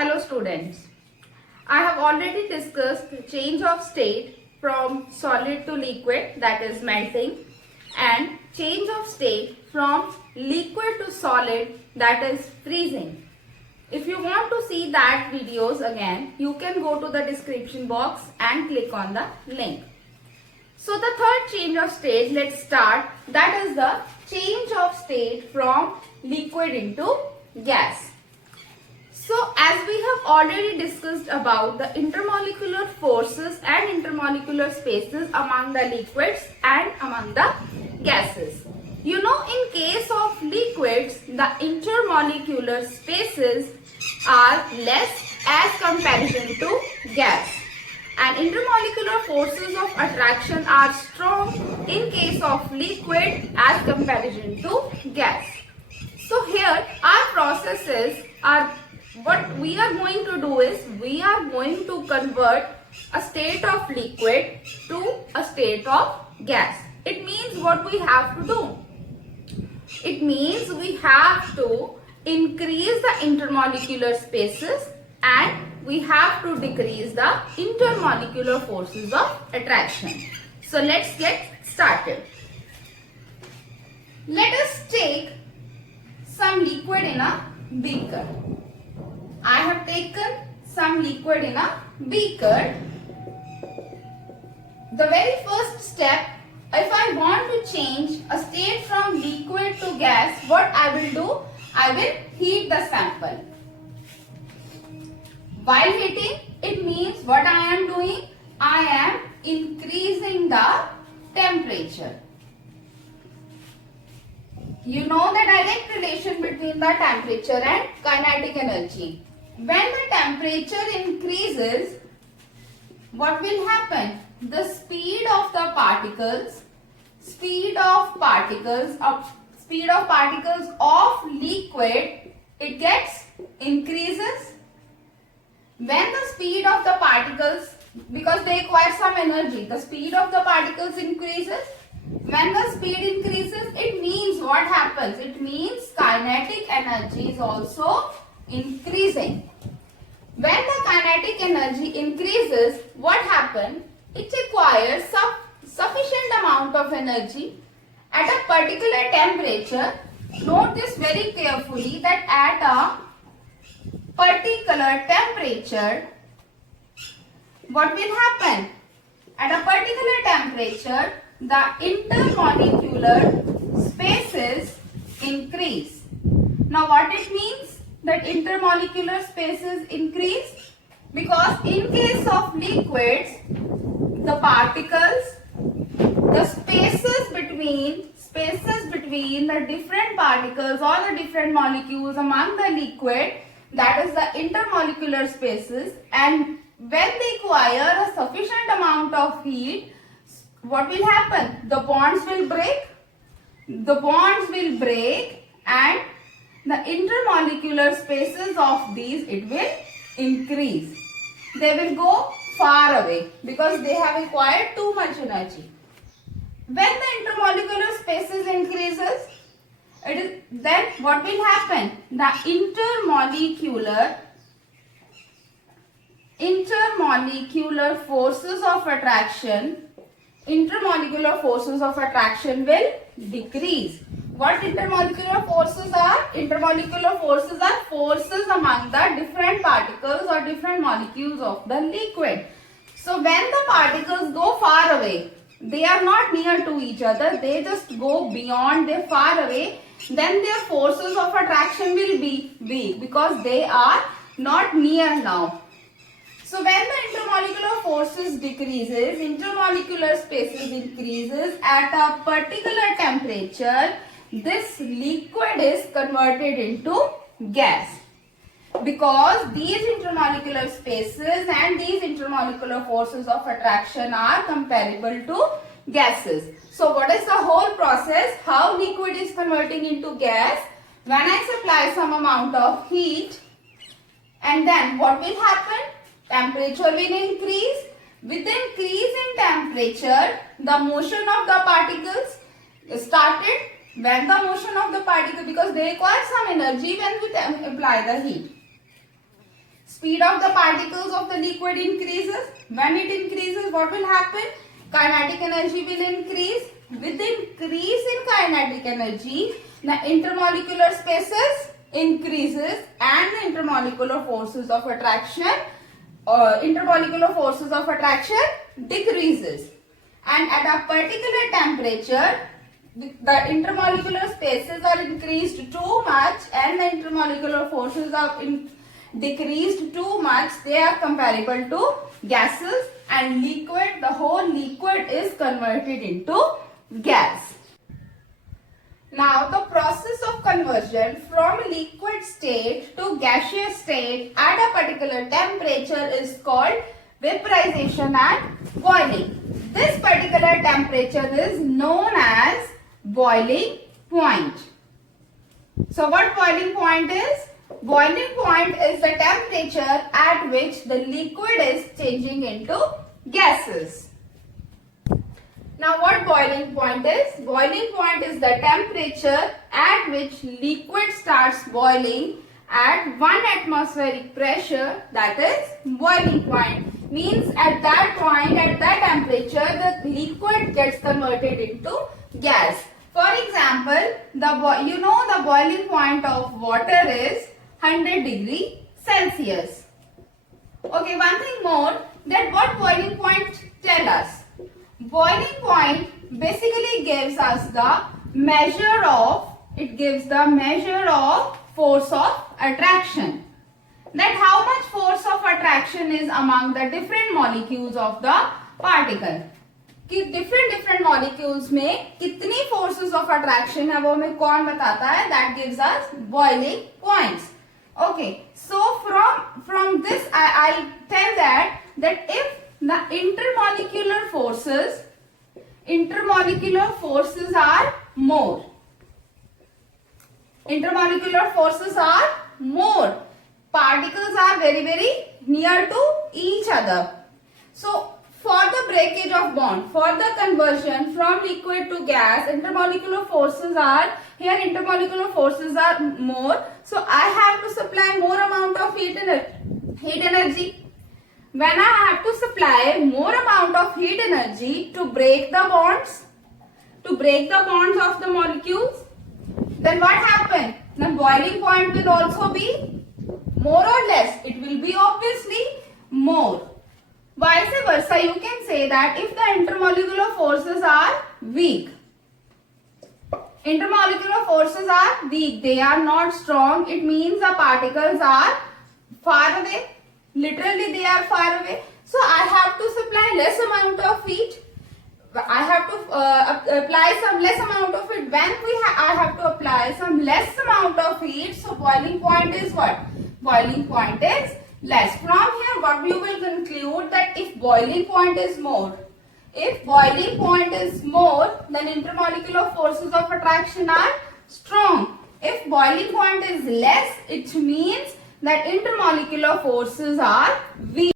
Hello students, I have already discussed change of state from solid to liquid, that is melting, and change of state from liquid to solid, that is freezing. If you want to see that videos again, you can go to the description box and click on the link. So the third change of state, let's start, that is the change of state from liquid into gas. So as we have already discussed about the intermolecular forces and intermolecular spaces among the liquids and among the gases. You know, in case of liquids, the intermolecular spaces are less as comparison to gas. And intermolecular forces of attraction are strong in case of liquid as comparison to gas. So here our processes are, what we are going to do is we are going to convert a state of liquid to a state of gas. It means what we have to do? It means we have to increase the intermolecular spaces and we have to decrease the intermolecular forces of attraction. So let's get started. Let us take some liquid in a beaker. I have taken some liquid in a beaker. The very first step, if I want to change a state from liquid to gas, what I will do? I will heat the sample. While heating, it means what I am doing? I am increasing the temperature. You know the direct relation between the temperature and kinetic energy. When the temperature increases, what will happen? The speed of particles of liquid, it gets increases. When the speed of the particles, because they require some energy, the speed of the particles increases. When the speed increases, it means what happens? It means kinetic energy is also increasing. When the kinetic energy increases, what happens? It requires sufficient amount of energy at a particular temperature. Note this very carefully that at a particular temperature, what will happen? At a particular temperature, the intermolecular spaces increase. Now what it means? That intermolecular spaces increase, because in case of liquids, the particles, the spaces between the different particles or the different molecules among the liquid, that is the intermolecular spaces, and when they acquire a sufficient amount of heat, what will happen? The bonds will break. And the intermolecular spaces of these, it will increase. They will go far away because they have acquired too much energy. When the intermolecular spaces increases, then what will happen? The intermolecular forces of attraction will decrease. What intermolecular forces are? Intermolecular forces are forces among the different particles or different molecules of the liquid. So when the particles go far away, they are not near to each other, they just go beyond, they far away, then their forces of attraction will be weak because they are not near now. So when the intermolecular forces decreases, intermolecular spaces increases at a particular temperature, this liquid is converted into gas. Because these intermolecular spaces and these intermolecular forces of attraction are comparable to gases. So what is the whole process? How liquid is converting into gas? When I supply some amount of heat, and then what will happen? Temperature will increase. With the increase in temperature, the motion of the particles started. When the motion of the particle, because they require some energy when we apply the heat. Speed of the particles of the liquid increases. When it increases, what will happen? Kinetic energy will increase. With the increase in kinetic energy, the intermolecular spaces increases and the intermolecular forces of attraction decreases. And at a particular temperature, the intermolecular spaces are increased too much and the intermolecular forces are decreased too much. They are comparable to gases, and liquid, the whole liquid is converted into gas. Now the process of conversion from liquid state to gaseous state at a particular temperature is called vaporization and boiling. This particular temperature is known as boiling point. So what boiling point is? Boiling point is the temperature at which the liquid is changing into gases. Now what boiling point is? Boiling point is the temperature at which liquid starts boiling at 1 atmospheric pressure, that is boiling point. Means at that point, at that temperature, the liquid gets converted into gas. For example, the boiling point of water is 100 degree Celsius. Okay, one thing more, that what boiling point tell us? Boiling point basically gives us the measure of, force of attraction. That how much force of attraction is among the different molecules of the particle. कि different molecules में कितनी forces of attraction है वो हमें कौन बताता है? That gives us boiling points. Okay, so from this I'll tell that if the intermolecular forces are more. Intermolecular forces are more. Particles are very near to each other. So for the breakage of bond, for the conversion from liquid to gas, intermolecular forces are more. So I have to supply more amount of heat energy. When I have to supply more amount of heat energy to break the bonds of the molecules, then what happens? The boiling point will also be more or less. It will be obviously more. Vice versa, you can say that if the intermolecular forces are weak, they are not strong, it means the particles are far away. Literally they are far away. So I have to supply less amount of heat. I have to apply some less amount of heat. When I have to apply some less amount of heat, so boiling point is what? Boiling point is less. From here what we will conclude, that if boiling point is more, then intermolecular forces of attraction are strong. If boiling point is less, it means that intermolecular forces are weak.